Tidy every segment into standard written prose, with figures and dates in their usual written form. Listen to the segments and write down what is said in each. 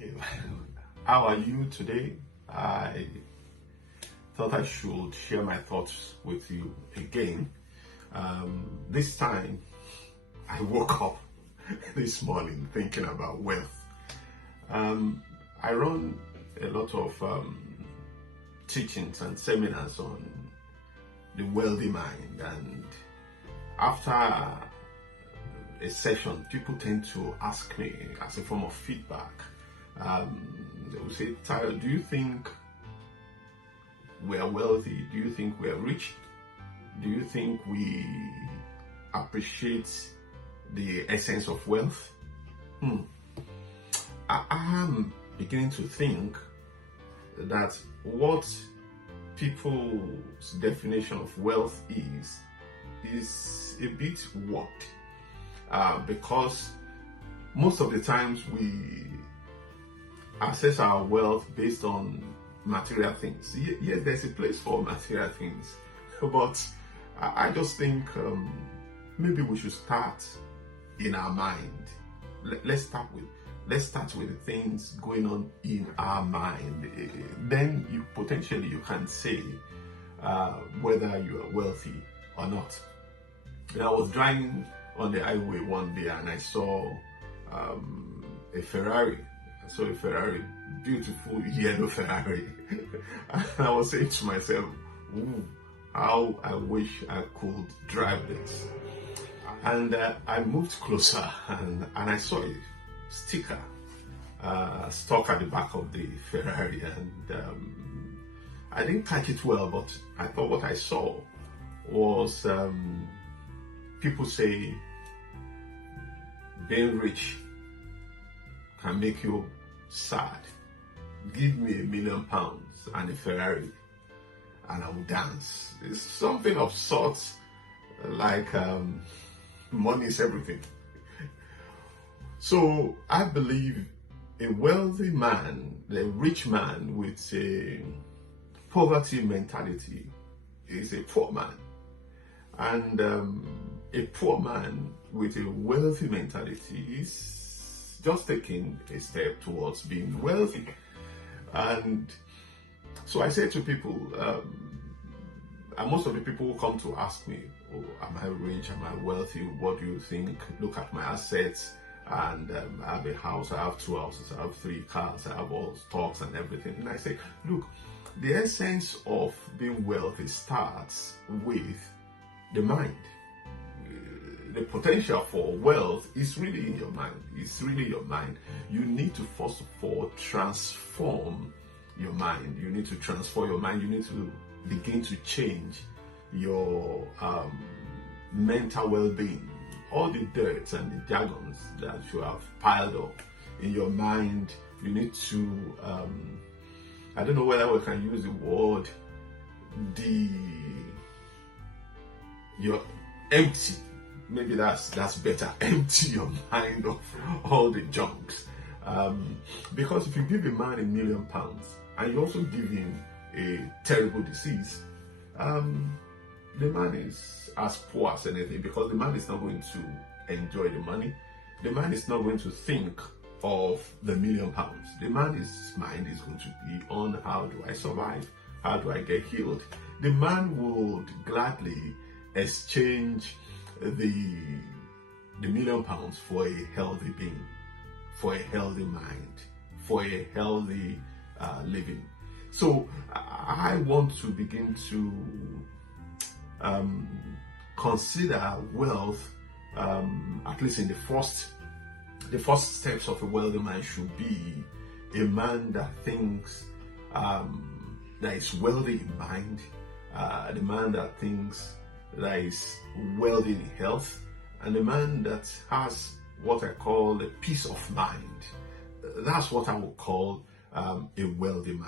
Okay, how are you today? I thought I should share my thoughts with you again. This time, I woke up this morning thinking about wealth. I run a lot of teachings and seminars on the wealthy mind, and after a session, people tend to ask me as a form of feedback. They will say, Tyler, do you think we are wealthy? Do you think we are rich? Do you think we appreciate the essence of wealth? I am beginning to think that what people's definition of wealth is a bit warped. Because most of the times we assess our wealth based on material things. Yes, there's a place for material things, but I just think maybe we should start in our mind. Let's start with the things going on in our mind. Then you can say whether you are wealthy or not. And I was driving on the highway one day and I saw a Ferrari. I saw a Ferrari, beautiful yellow Ferrari. And I was saying to myself, ooh, how I wish I could drive this. And I moved closer and I saw a sticker stuck at the back of the Ferrari. And I didn't catch it well, but I thought what I saw was people say being rich can make you sad. Give me £1 million and a Ferrari and I will dance. It's something of sorts like money is everything. So I believe a wealthy man, a rich man with a poverty mentality is a poor man. And a poor man with a wealthy mentality is just taking a step towards being wealthy. And so I say to people, and most of the people who come to ask me, oh, am I rich? Am I wealthy? What do you think? Look at my assets. And I have a house, I have 2 houses, I have 3 cars, I have all stocks and everything. And I say, look, the essence of being wealthy starts with the mind. The potential for wealth is really in your mind. It's really your mind. You need to first of all transform your mind. You need to transform your mind. You need to begin to change your mental well-being. All the dirt and the jargons that you have piled up in your mind, you need to, I don't know whether we can use the word, you're empty. Maybe that's better. Empty your mind of all the junks. Because if you give a man £1 million and you also give him a terrible disease, the man is as poor as anything, because the man is not going to enjoy the money. The man is not going to think of the £1 million. The man's mind is going to be on how do I survive? How do I get healed? The man would gladly exchange the £1 million for a healthy being, for a healthy mind, for a healthy living. So I want to begin to consider wealth, at least in the first steps of a wealthy man should be a man that thinks that is wealthy in mind, the man that thinks that is wealthy in health, and the man that has what I call a peace of mind. That's what I would call a wealthy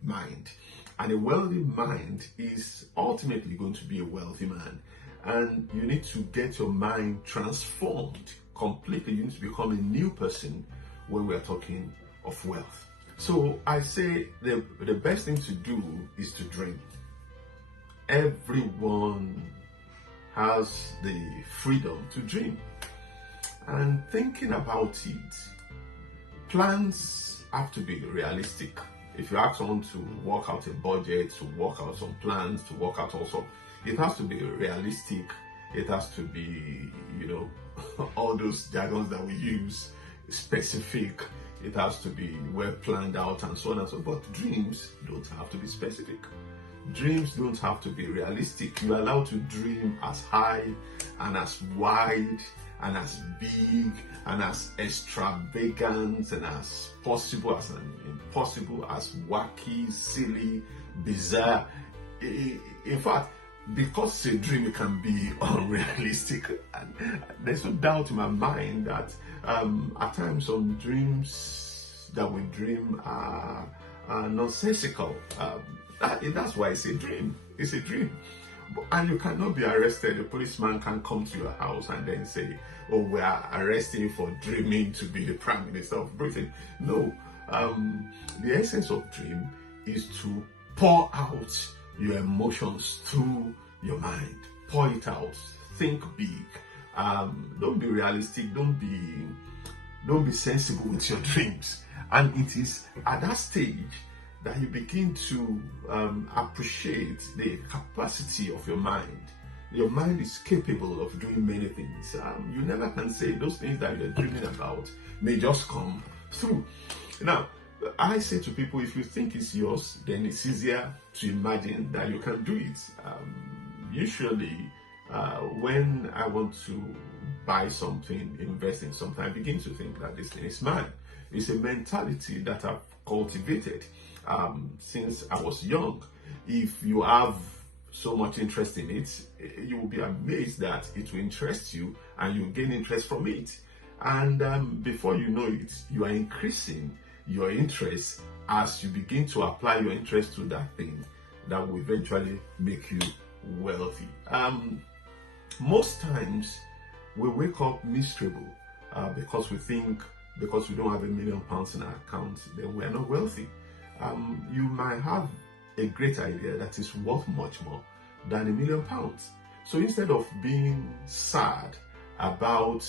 mind. And a wealthy mind is ultimately going to be a wealthy man. And you need to get your mind transformed completely. You need to become a new person when we are talking of wealth. So I say the best thing to do is to dream. Everyone has the freedom to dream. And thinking about it, plans have to be realistic. If you ask someone to work out a budget, to work out some plans, to work out also, it has to be realistic. It has to be, all those jargons that we use, specific. It has to be well planned out and so on and so forth. But dreams don't have to be specific. Dreams don't have to be realistic. You're allowed to dream as high and as wide and as big and as extravagant and as possible as impossible, as wacky, silly, bizarre. In fact, because it's a dream, it can be unrealistic. And there's no doubt in my mind that at times some dreams that we dream are nonsensical. That's why it's a dream. It's a dream. And you cannot be arrested. A policeman can come to your house and then say, "Oh, we are arresting you for dreaming to be the Prime Minister of Britain." No. The essence of dream is to pour out your emotions through your mind. Pour it out. Think big. Don't be realistic. Don't be sensible with your dreams. And it is at that stage that you begin to appreciate the capacity of your mind. Your mind is capable of doing many things. You never can say those things that you're dreaming about may just come through. Now, I say to people, if you think it's yours, then it's easier to imagine that you can do it. Usually, when I want to buy something, invest in something, I begin to think that this thing is mine. It's a mentality that I've cultivated since I was young. If you have so much interest in it, you will be amazed that it will interest you and you gain interest from it. And before you know it, you are increasing your interest as you begin to apply your interest to that thing that will eventually make you wealthy. Most times we wake up miserable because we think because we don't have £1 million in our account, then we are not wealthy. You might have a great idea that is worth much more than £1 million. So instead of being sad about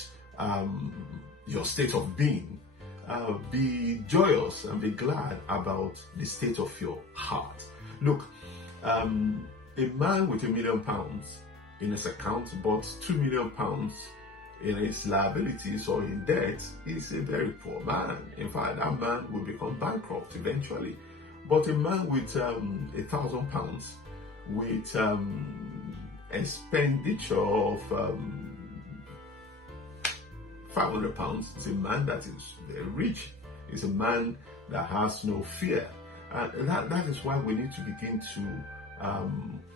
your state of being, be joyous and be glad about the state of your heart. Look, a man with £1 million in his account but £2 million in his liabilities or in debt is a very poor man. In fact, that man will become bankrupt eventually. But a man with £1,000 with expenditure of £500 is a man that is very rich. It's a man that has no fear. And that is why we need to begin to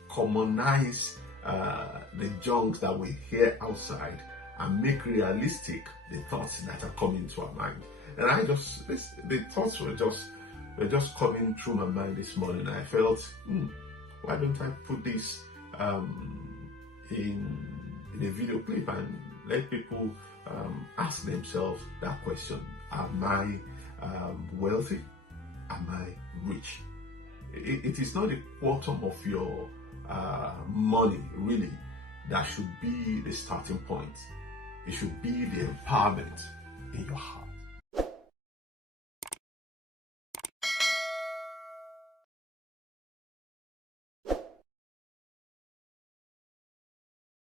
commonize the junks that we hear outside and make realistic the thoughts that are coming to our mind. And the thoughts were just coming through my mind this morning. I felt, why don't I put this in a video clip and let people ask themselves that question: am I wealthy? Am I rich? It is not the quantum of your money really that should be the starting point. It should be the empowerment in your heart.